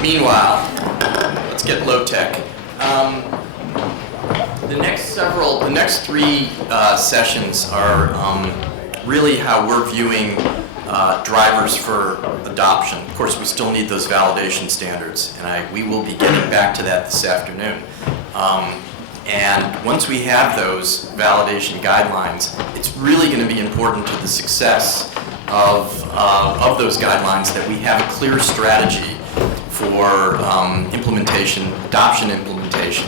Meanwhile, let's get low tech. The next three sessions are really how we're viewing drivers for adoption. Of course, we still need those validation standards, and we will be getting back to that this afternoon. And once we have those validation guidelines, it's really going to be important to the success of those guidelines that we have a clear strategy for adoption implementation.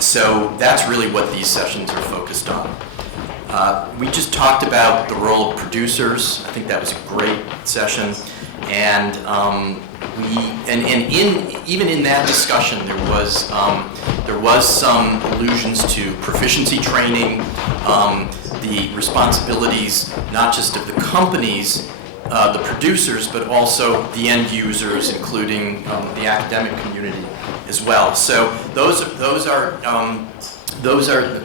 So that's really what these sessions are focused on. We just talked about the role of producers. I think that was a great session, and even in that discussion there was some allusions to proficiency training, the responsibilities not just of the companies, the producers, but also the end users, including the academic community as well. So those are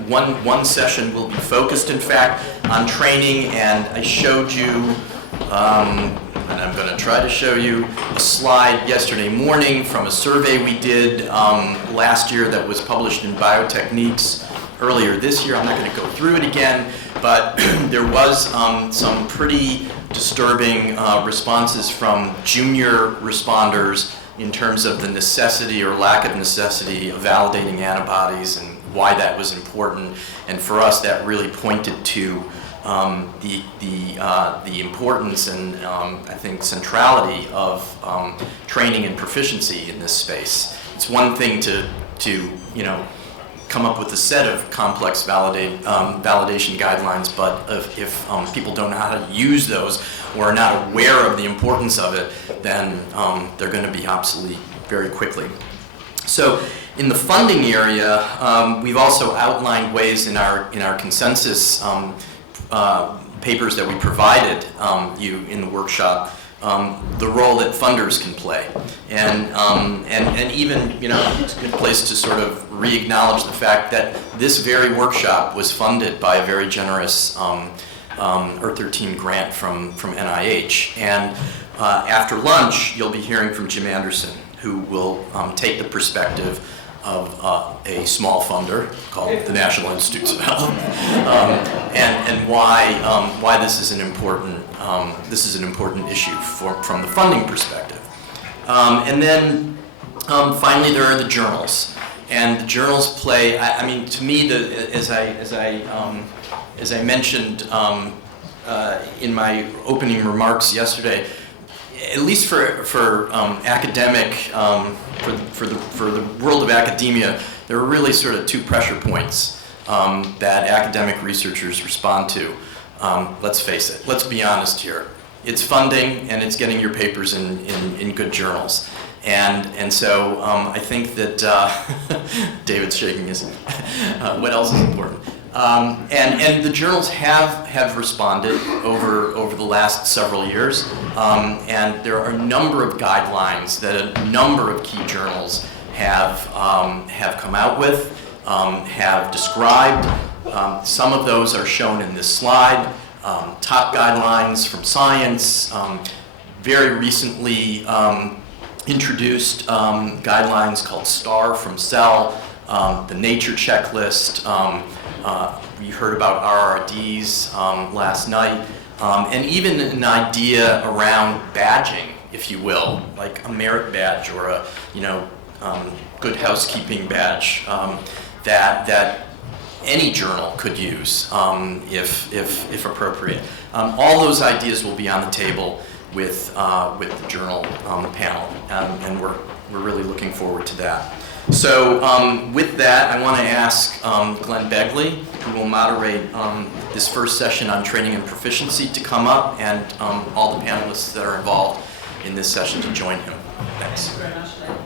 one session will be focused, in fact, on training, and I showed you, and I'm going to try to show you a slide yesterday morning from a survey we did last year that was published in Biotechniques earlier this year. I'm not going to go through it again, but there was some pretty disturbing responses from junior responders in terms of the necessity or lack of necessity of validating antibodies and why that was important. And for us, that really pointed to the importance and I think centrality of training and proficiency in this space. It's one thing to come up with a set of complex validation guidelines, but if people don't know how to use those or are not aware of the importance of it, then they're going to be obsolete very quickly. So in the funding area, we've also outlined ways in our consensus papers that we provided you in the workshop, the role that funders can play, and even it's a good place to sort of re-acknowledge the fact that this very workshop was funded by a very generous Earth 13 grant from NIH. And after lunch, you'll be hearing from Jim Anderson, who will take the perspective of a small funder called the National Institutes of Health, and why this is an important issue from the funding perspective. And then finally, there are the journals, and the journals play. I mean, to me, as I mentioned in my opening remarks yesterday, at least for academic, for the world of academia, there are really sort of two pressure points that academic researchers respond to. Let's face it. Let's be honest here. It's funding, and it's getting your papers in good journals. And so I think that David's shaking his head. What else is important? And the journals have responded over the last several years, and there are a number of guidelines that a number of key journals have come out with, have described. Some of those are shown in this slide. Top guidelines from Science, very recently introduced guidelines called STAR from Cell, the Nature Checklist. We heard about RRDs last night, and even an idea around badging, if you will, like a merit badge or a good housekeeping badge that any journal could use if appropriate. All those ideas will be on the table with the journal panel, and we're really looking forward to that. So with that, I want to ask Glenn Begley, who will moderate this first session on training and proficiency, to come up, and all the panelists that are involved in this session to join him. Thanks. Thank you very much.